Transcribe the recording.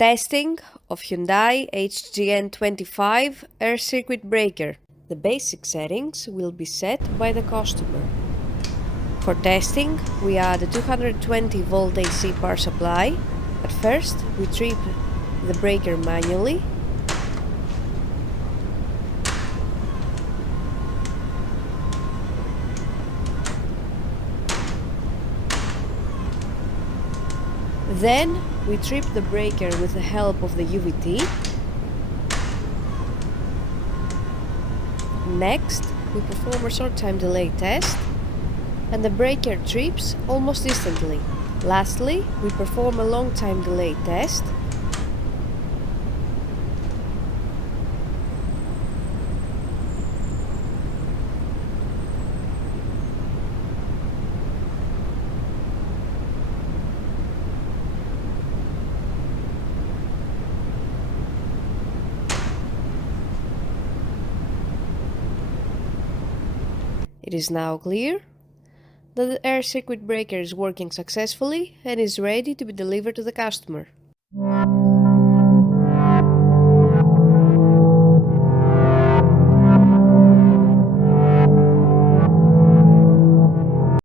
Testing of Hyundai HGN25 air circuit breaker. The basic settings will be set by the customer. For testing, we add a 220 volt AC power supply. At first, we trip the breaker manually. Then we trip the breaker with the help of the UVT. Next, we perform a short time delay test, and the breaker trips almost instantly. Lastly, we perform a long time delay test. It is now clear that the air circuit breaker is working successfully and is ready to be delivered to the customer.